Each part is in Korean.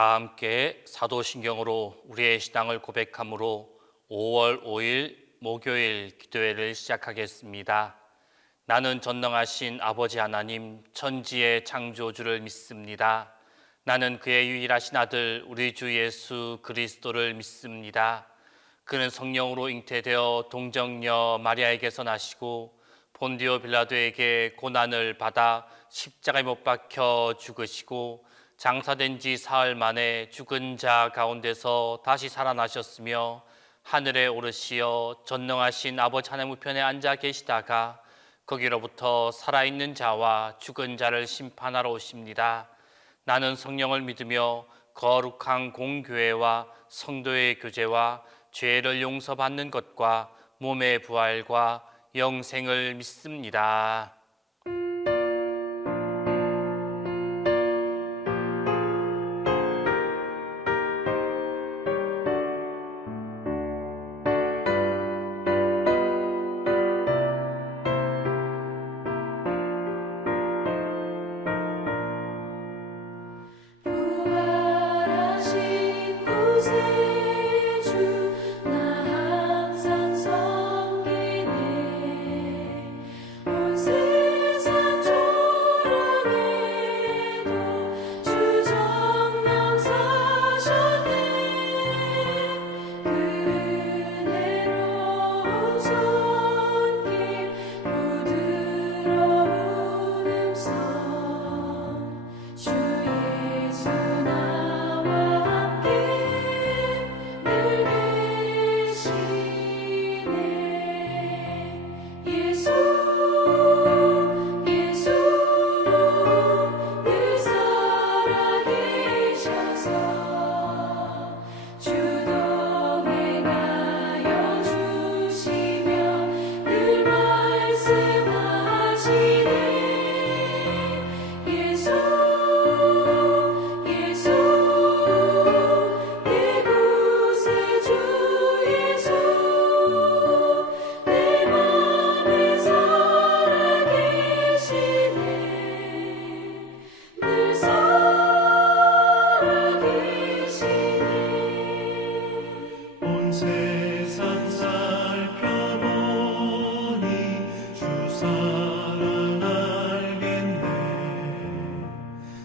다 함께 사도신경으로 우리의 신앙을 고백함으로 5월 5일 목요일 기도회를 시작하겠습니다. 나는 전능하신 아버지 하나님 천지의 창조주를 믿습니다. 나는 그의 유일하신 아들 우리 주 예수 그리스도를 믿습니다. 그는 성령으로 잉태되어 동정녀 마리아에게서 나시고 본디오 빌라도에게 고난을 받아 십자가에 못 박혀 죽으시고 장사된 지 사흘 만에 죽은 자 가운데서 다시 살아나셨으며 하늘에 오르시어 전능하신 아버지 하나님 우편에 앉아 계시다가 거기로부터 살아있는 자와 죽은 자를 심판하러 오십니다. 나는 성령을 믿으며 거룩한 공교회와 성도의 교제와 죄를 용서받는 것과 몸의 부활과 영생을 믿습니다. 부활하신 구세주 나 항상 섬기네 온 세상 초랑에도 주 정령 사셨네 그 은혜로운 손길 부드러운 음성 주 예수 나와 함께 늘 계시네 예수 예수 늘 살아계셔서 주도 행하여 주시며 늘 말씀하시네 예수 예수 내 구세주 예수 내 맘에 살아계시네 늘 살아계시네 온 세상 살펴보니 주 사랑 알겠네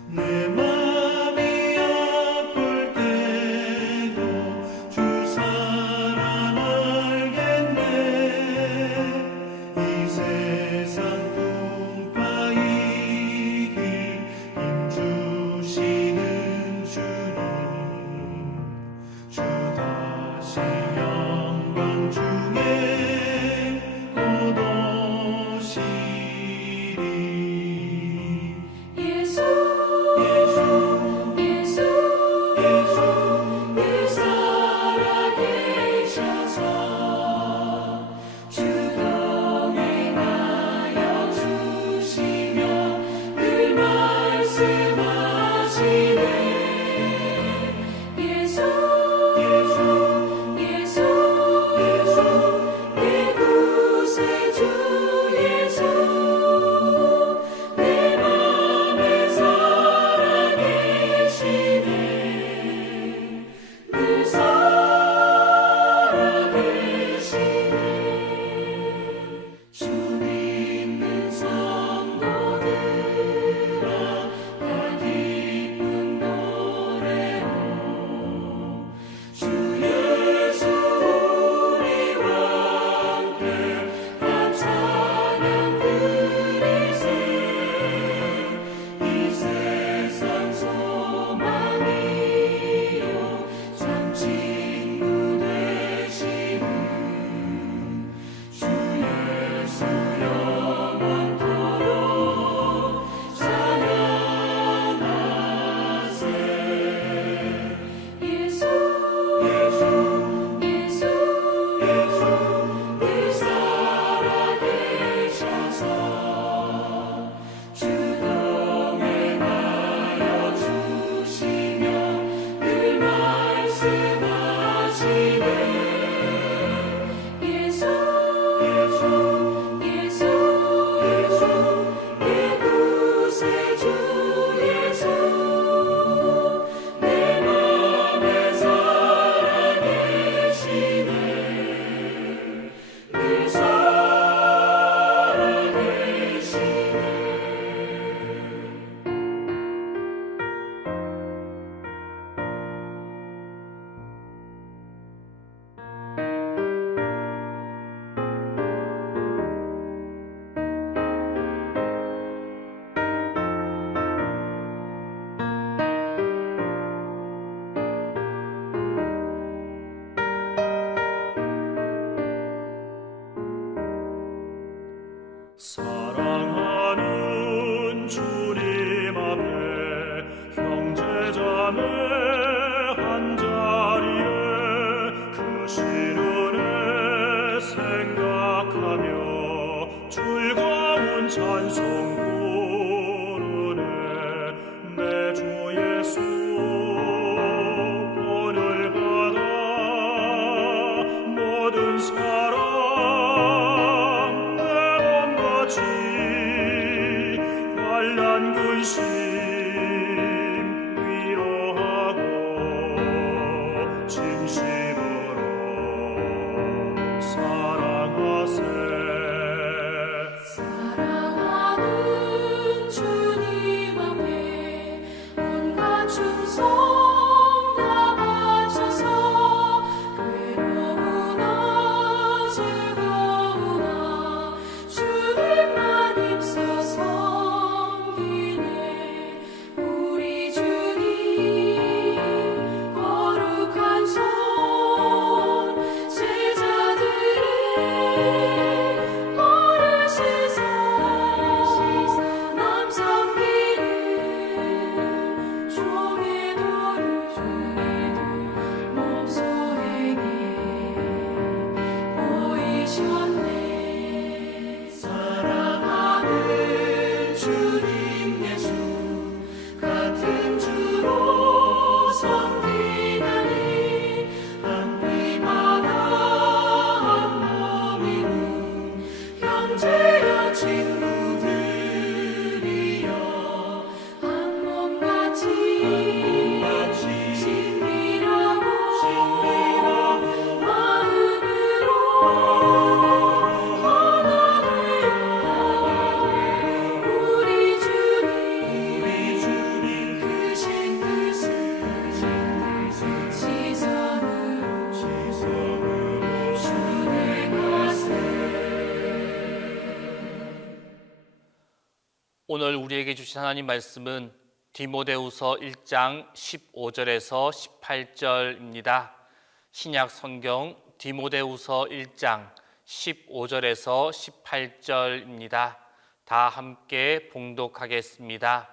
내 맘이 아플 때도 주 사랑 알겠네 이 세상 풍파이길 힘주시는 주님 주 다시 영광 중에 곧 오시리 예수 예수 예수 예수 늘 살아계셔서 주도 행하여 주시며 늘 말씀하시네 예수 예수 예수 사랑하는 주님 앞에 형제자매 한자리에 그 신은혜 생각하며 즐거운 찬송 부르네. 내 주 예수 본을 받아 모든 사랑 내 몸같이 환난 근심 위로하고 진심으로 사랑하세. 사랑하는 주님 앞에 온갖 충성 다 바쳐서 괴로우나 즐거우나 주님만 입서 섬기네. 우리 주님 거룩한 손 제자들의 버르시사 남 섬기는 종의 도를 몸소에게 보이셨네. 사랑하는 주님 예수 같은 주로 섬기다니 한 피바다 한 몸이루 형제여 친구들이여 한 몸같이 친밀하고 마음으로 하나 되어 우리 주님 크신 뜻을 지성으로 준행하세. 오늘 우리에게 주신 하나님 말씀은 디모데후서 1장 15절에서 18절입니다. 신약 성경 디모데후서 1장 15절에서 18절입니다. 다 함께 봉독하겠습니다.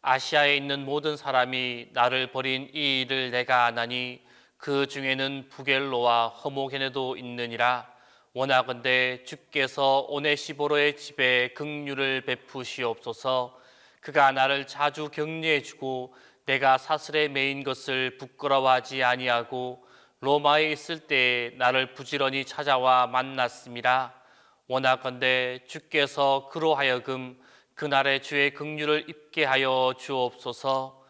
아시아에 있는 모든 사람이 나를 버린 이 일을 내가 아나니 그 중에는 부겔로와 허모게네도 있느니라. 원하건대 주께서 오네시보로의 집에 긍휼을 베푸시옵소서. 그가 나를 자주 격려해주고 내가 사슬에 매인 것을 부끄러워하지 아니하고 로마에 있을 때에 나를 부지런히 찾아와 만났음이라. 원하건대 주께서 그로 하여금 그날의 주의 긍휼을 입게 하여 주옵소서.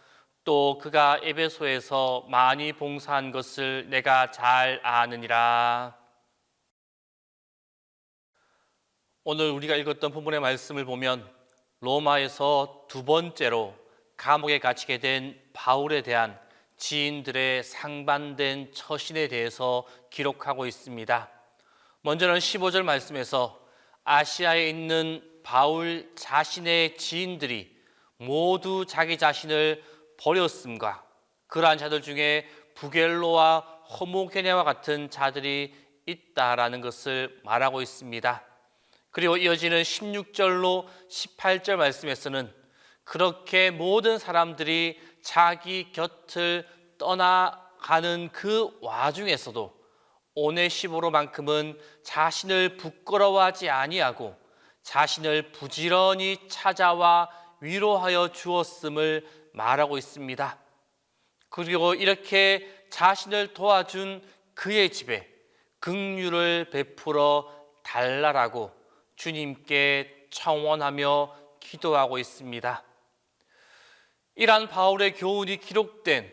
또 그가 에베소에서 많이 봉사한 것을 내가 잘 아느니라. 오늘 우리가 읽었던 본문의 말씀을 보면 로마에서 두 번째로 감옥에 갇히게 된 바울에 대한 지인들의 상반된 처신에 대해서 기록하고 있습니다. 먼저는 15절 말씀에서 아시아에 있는 바울 자신의 지인들이 모두 자기 자신을 버렸음과 그러한 자들 중에 부겔로와 허모게네와 같은 자들이 있다라는 것을 말하고 있습니다. 그리고 이어지는 16절로 18절 말씀에서는 그렇게 모든 사람들이 자기 곁을 떠나가는 그 와중에서도 오네시보로만큼은 자신을 부끄러워하지 아니하고 자신을 부지런히 찾아와 위로하여 주었음을 말하고 있습니다. 그리고 이렇게 자신을 도와준 그의 집에 긍휼을 베풀어 달라라고 주님께 청원하며 기도하고 있습니다. 이러한 바울의 교훈이 기록된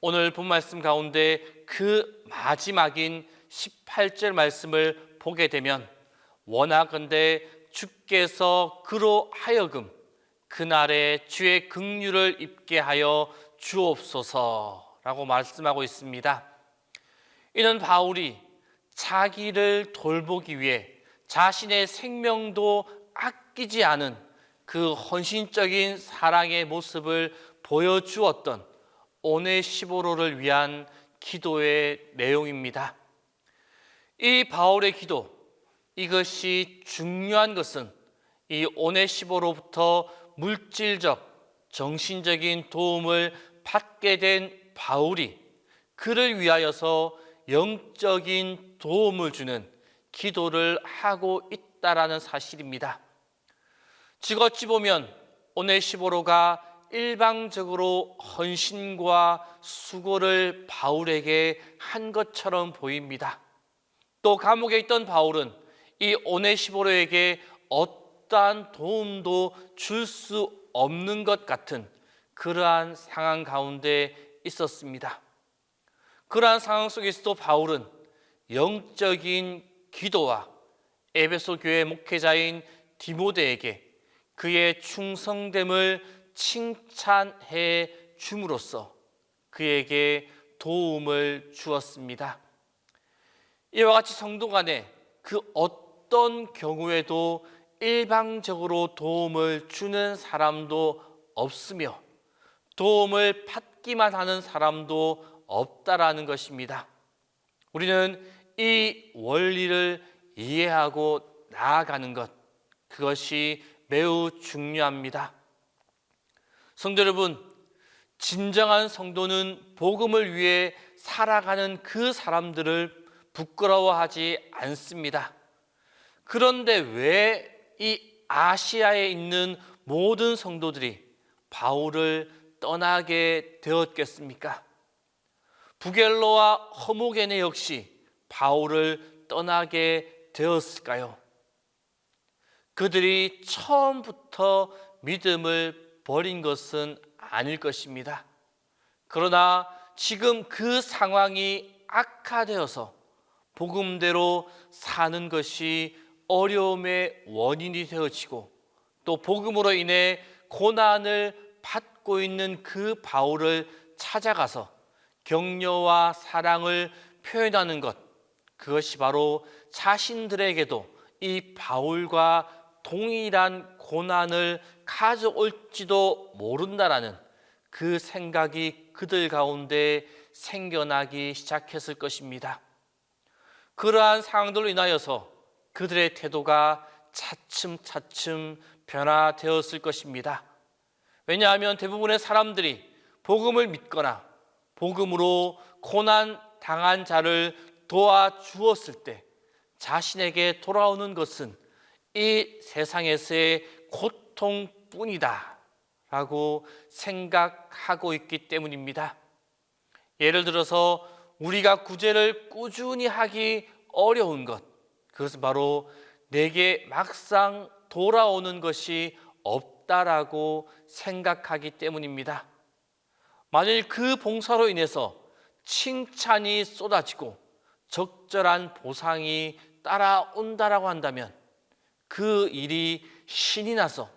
오늘 본 말씀 가운데 그 마지막인 18절 말씀을 보게 되면 원하건대 주께서 그로 하여금 그날에 주의 긍휼을 입게 하여 주옵소서라고 말씀하고 있습니다. 이는 바울이 자기를 돌보기 위해 자신의 생명도 아끼지 않은 그 헌신적인 사랑의 모습을 보여주었던 오네시보로를 위한 기도의 내용입니다. 이 바울의 기도, 이것이 중요한 것은 이 오네시모로부터 물질적, 정신적인 도움을 받게 된 바울이 그를 위하여서 영적인 도움을 주는 기도를 하고 있다라는 사실입니다. 즉 어찌 보면 오네시모로가 일방적으로 헌신과 수고를 바울에게 한 것처럼 보입니다. 또 감옥에 있던 바울은 이 오네시모로에게 어떠한 도움도 줄 수 없는 것 같은 그러한 상황 가운데 있었습니다. 그러한 상황 속에서도 바울은 영적인 기도와 에베소 교회 목회자인 디모데에게 그의 충성됨을 칭찬해 줌으로써 그에게 도움을 주었습니다. 이와 같이 성도 간에 그 어떤 경우에도 일방적으로 도움을 주는 사람도 없으며 도움을 받기만 하는 사람도 없다라는 것입니다. 우리는 이 원리를 이해하고 나아가는 것, 그것이 매우 중요합니다. 성도 여러분, 진정한 성도는 복음을 위해 살아가는 그 사람들을 부끄러워하지 않습니다. 그런데 왜 이 아시아에 있는 모든 성도들이 바울을 떠나게 되었겠습니까? 부겔로와 허모게네 역시 바울을 떠나게 되었을까요? 그들이 처음부터 믿음을 버린 것은 아닐 것입니다. 그러나 지금 그 상황이 악화되어서 복음대로 사는 것이 어려움의 원인이 되어지고 또 복음으로 인해 고난을 받고 있는 그 바울을 찾아가서 격려와 사랑을 표현하는 것, 그것이 바로 자신들에게도 이 바울과 동일한 고난을 가져올지도 모른다라는 그 생각이 그들 가운데 생겨나기 시작했을 것입니다. 그러한 상황들로 인하여서 그들의 태도가 차츰차츰 변화되었을 것입니다. 왜냐하면 대부분의 사람들이 복음을 믿거나 복음으로 고난 당한 자를 도와주었을 때 자신에게 돌아오는 것은 이 세상에서의 고통뿐이다 라고 생각하고 있기 때문입니다. 예를 들어서 우리가 구제를 꾸준히 하기 어려운 것, 그것은 바로 내게 막상 돌아오는 것이 없다라고 생각하기 때문입니다. 만일 그 봉사로 인해서 칭찬이 쏟아지고 적절한 보상이 따라온다라고 한다면 그 일이 신이 나서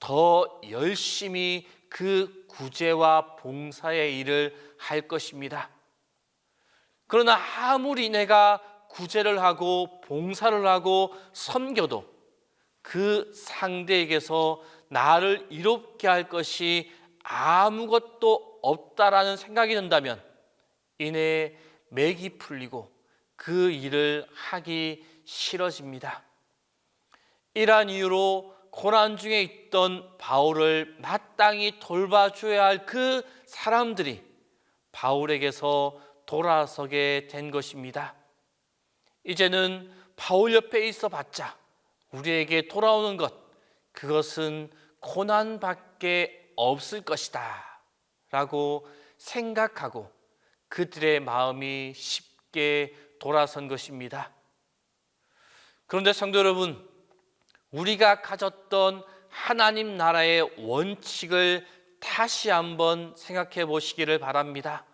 더 열심히 그 구제와 봉사의 일을 할 것입니다. 그러나 아무리 내가 구제를 하고 봉사를 하고 섬겨도 그 상대에게서 나를 이롭게 할 것이 아무것도 없다라는 생각이 든다면 이내 맥이 풀리고 그 일을 하기 싫어집니다. 이러한 이유로 고난 중에 있던 바울을 마땅히 돌봐줘야 할 그 사람들이 바울에게서 돌아서게 된 것입니다. 이제는 바울 옆에 있어 봤자 우리에게 돌아오는 것, 그것은 고난밖에 없을 것이다 라고 생각하고 그들의 마음이 쉽게 돌아선 것입니다. 그런데 성도 여러분, 우리가 가졌던 하나님 나라의 원칙을 다시 한번 생각해 보시기를 바랍니다.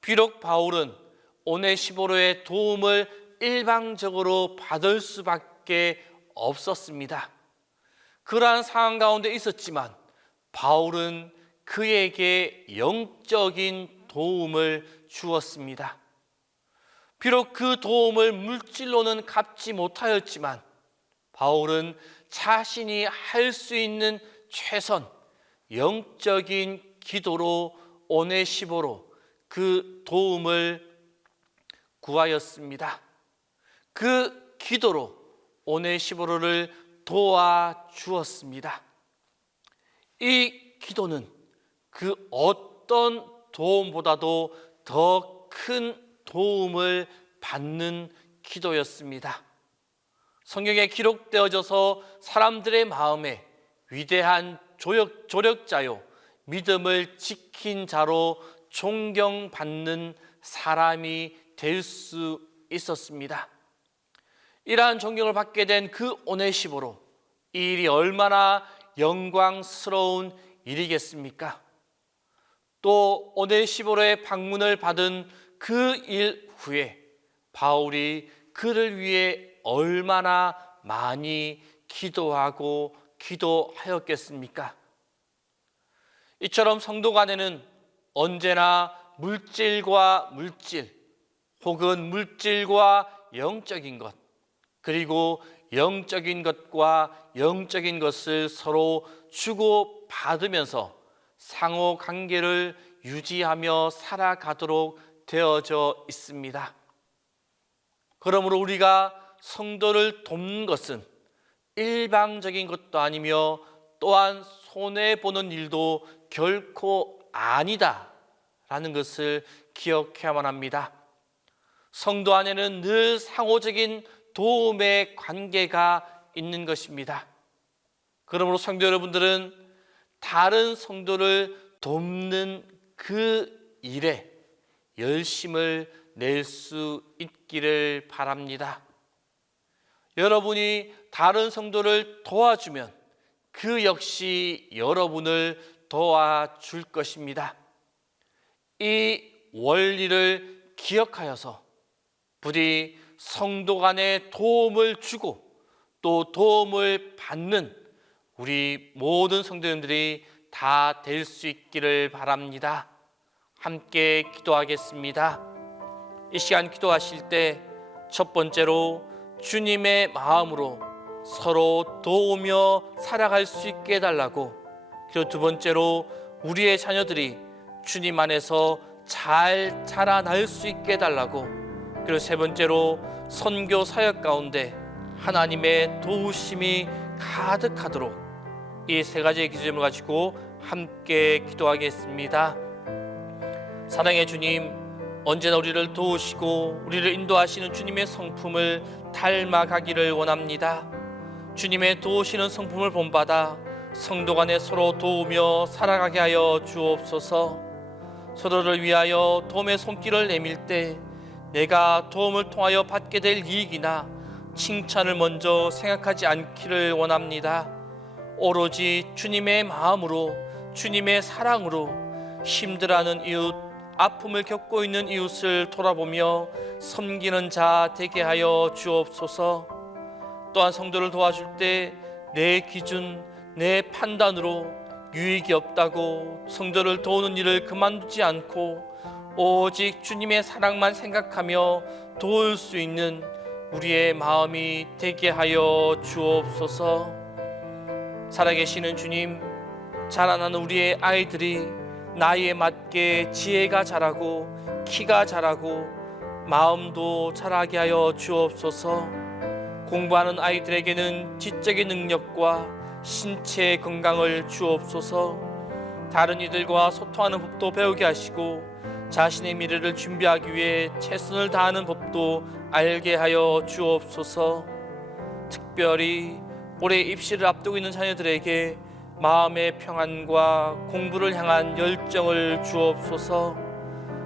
비록 바울은 오네시모로의 도움을 일방적으로 받을 수밖에 없었습니다. 그러한 상황 가운데 있었지만 바울은 그에게 영적인 도움을 주었습니다. 비록 그 도움을 물질로는 갚지 못하였지만 바울은 자신이 할 수 있는 최선, 영적인 기도로 오네시모로 그 도움을 구하였습니다. 그 기도로 오네시모로를 도와주었습니다. 이 기도는 그 어떤 도움보다도 더 큰 도움을 받는 기도였습니다. 성경에 기록되어져서 사람들의 마음에 위대한 조력자요 믿음을 지킨 자로 존경받는 사람이 될 수 있었습니다. 이러한 존경을 받게 된 그 오네시모로 이 일이 얼마나 영광스러운 일이겠습니까? 또 오네시모로의 방문을 받은 그 일 후에 바울이 그를 위해 얼마나 많이 기도하고 기도하였겠습니까? 이처럼 성도 간에는 언제나 물질과 물질 혹은 물질과 영적인 것 그리고 영적인 것과 영적인 것을 서로 주고받으면서 상호 관계를 유지하며 살아가도록 되어져 있습니다. 그러므로 우리가 성도를 돕는 것은 일방적인 것도 아니며 또한 손해보는 일도 결코 아니다 라는 것을 기억해야만 합니다. 성도 안에는 늘 상호적인 도움의 관계가 있는 것입니다. 그러므로 성도 여러분들은 다른 성도를 돕는 그 일에 열심을 낼 수 있기를 바랍니다. 여러분이 다른 성도를 도와주면 그 역시 여러분을 도와줄 것입니다. 이 원리를 기억하여서 부디 성도 간에 도움을 주고 또 도움을 받는 우리 모든 성도님들이 다 될 수 있기를 바랍니다. 함께 기도하겠습니다. 이 시간 기도하실 때 첫 번째로 주님의 마음으로 서로 도우며 살아갈 수 있게 해달라고, 그리고 두 번째로 우리의 자녀들이 주님 안에서 잘 자라날 수 있게 해달라고, 그리고 세 번째로 선교 사역 가운데 하나님의 도우심이 가득하도록, 이 세 가지의 기준을 가지고 함께 기도하겠습니다. 사랑의 주님, 언제나 우리를 도우시고 우리를 인도하시는 주님의 성품을 닮아가기를 원합니다. 주님의 도우시는 성품을 본받아 성도 간에 서로 도우며 살아가게 하여 주옵소서. 서로를 위하여 도움의 손길을 내밀 때 내가 도움을 통하여 받게 될 이익이나 칭찬을 먼저 생각하지 않기를 원합니다. 오로지 주님의 마음으로, 주님의 사랑으로 힘들어하는 이웃, 아픔을 겪고 있는 이웃을 돌아보며 섬기는 자 되게 하여 주옵소서. 또한 성도를 도와줄 때 내 기준, 내 판단으로 유익이 없다고 성도를 도우는 일을 그만두지 않고 오직 주님의 사랑만 생각하며 도울 수 있는 우리의 마음이 되게 하여 주옵소서. 살아계시는 주님, 자라나는 우리의 아이들이 나이에 맞게 지혜가 자라고 키가 자라고 마음도 자라게 하여 주옵소서. 공부하는 아이들에게는 지적인 능력과 신체의 건강을 주옵소서. 다른 이들과 소통하는 법도 배우게 하시고 자신의 미래를 준비하기 위해 최선을 다하는 법도 알게 하여 주옵소서. 특별히 올해 입시를 앞두고 있는 자녀들에게 마음의 평안과 공부를 향한 열정을 주옵소서.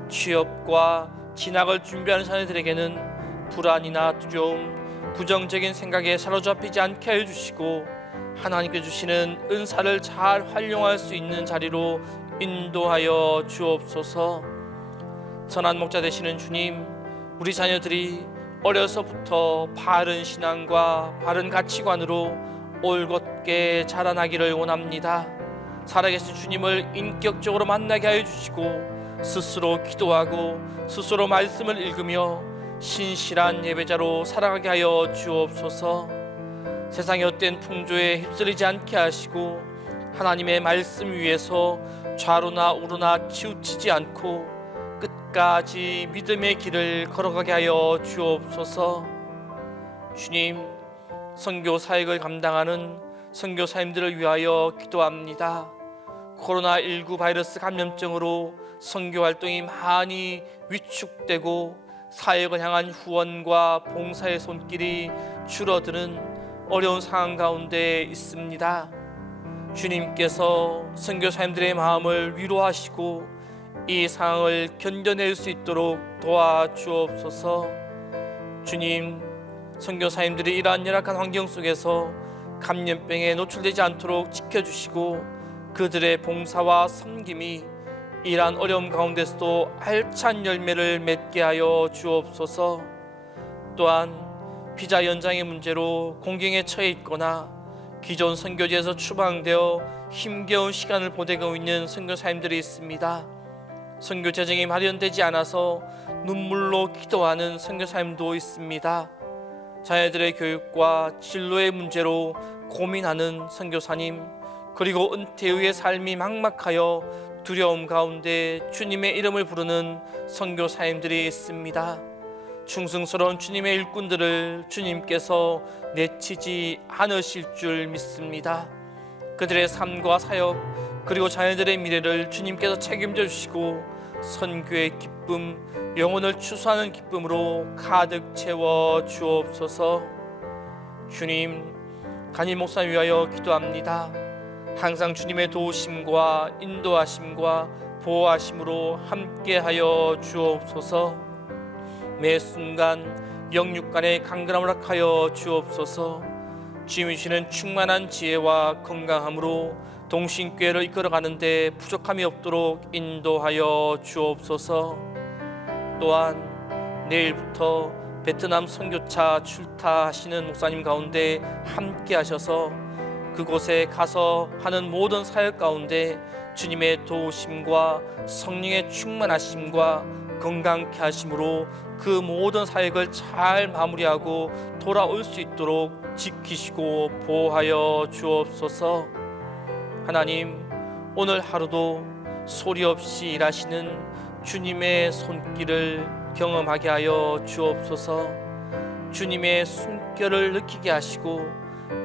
취업과 진학을 준비하는 자녀들에게는 불안이나 두려움, 부정적인 생각에 사로잡히지 않게 해주시고 하나님께 주시는 은사를 잘 활용할 수 있는 자리로 인도하여 주옵소서. 선한 목자 되시는 주님, 우리 자녀들이 어려서부터 바른 신앙과 바른 가치관으로 올곧게 자라나기를 원합니다. 살아계신 주님을 인격적으로 만나게 하여 주시고 스스로 기도하고 스스로 말씀을 읽으며 신실한 예배자로 살아가게 하여 주옵소서. 세상의 헛된 풍조에 휩쓸리지 않게 하시고 하나님의 말씀 위에서 좌로나 우로나 치우치지 않고 끝까지 믿음의 길을 걸어가게 하여 주옵소서. 주님, 선교 사역을 감당하는 선교사님들을 위하여 기도합니다. 코로나19 바이러스 감염증으로 선교 활동이 많이 위축되고 사역을 향한 후원과 봉사의 손길이 줄어드는 어려운 상황 가운데 있습니다. 주님께서 선교사님들의 마음을 위로하시고 이 상황을 견뎌낼 수 있도록 도와주옵소서. 주님, 선교사님들이 이러한 열악한 환경 속에서 감염병에 노출되지 않도록 지켜주시고 그들의 봉사와 섬김이 이러한 어려움 가운데서도 알찬 열매를 맺게 하여 주옵소서. 또한 비자 연장의 문제로 공경에 처해 있거나 기존 선교지에서 추방되어 힘겨운 시간을 보내고 있는 선교사님들이 있습니다. 선교 재정이 마련되지 않아서 눈물로 기도하는 선교사님도 있습니다. 자녀들의 교육과 진로의 문제로 고민하는 선교사님, 그리고 은퇴 후의 삶이 막막하여 두려움 가운데 주님의 이름을 부르는 선교사님들이 있습니다. 충성스러운 주님의 일꾼들을 주님께서 내치지 않으실 줄 믿습니다. 그들의 삶과 사역 그리고 자녀들의 미래를 주님께서 책임져 주시고 선교의 기쁨, 영혼을 추수하는 기쁨으로 가득 채워 주옵소서. 주님, 간이 목사 위하여 기도합니다. 항상 주님의 도우심과 인도하심과 보호하심으로 함께하여 주옵소서. 매 순간 영육간의 강건함을 허락하여 주옵소서. 주님이시는 충만한 지혜와 건강함으로 동신교회를 이끌어가는데 부족함이 없도록 인도하여 주옵소서. 또한 내일부터 베트남 선교차 출타하시는 목사님 가운데 함께 하셔서 그곳에 가서 하는 모든 사역 가운데 주님의 도우심과 성령의 충만하심과 건강케 하심으로 그 모든 사역을 잘 마무리하고 돌아올 수 있도록 지키시고 보호하여 주옵소서. 하나님, 오늘 하루도 소리 없이 일하시는 주님의 손길을 경험하게 하여 주옵소서. 주님의 숨결을 느끼게 하시고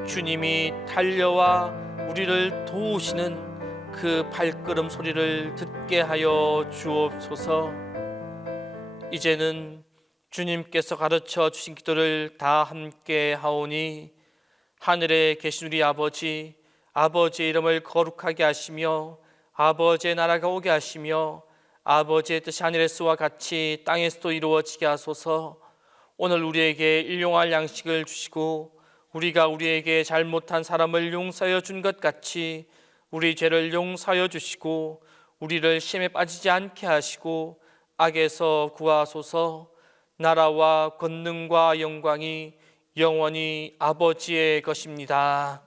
주님이 달려와 우리를 도우시는 그 발걸음 소리를 듣게 하여 주옵소서. 이제는 주님께서 가르쳐 주신 기도를 다 함께 하오니 하늘에 계신 우리 아버지, 아버지의 이름을 거룩하게 하시며 아버지의 나라가 오게 하시며 아버지의 뜻이 하늘에서와 같이 땅에서도 이루어지게 하소서. 오늘 우리에게 일용할 양식을 주시고 우리가 우리에게 잘못한 사람을 용서하여 준 것 같이 우리 죄를 용서하여 주시고 우리를 시험에 빠지지 않게 하시고 악에서 구하소서. 나라와 권능과 영광이 영원히 아버지의 것입니다.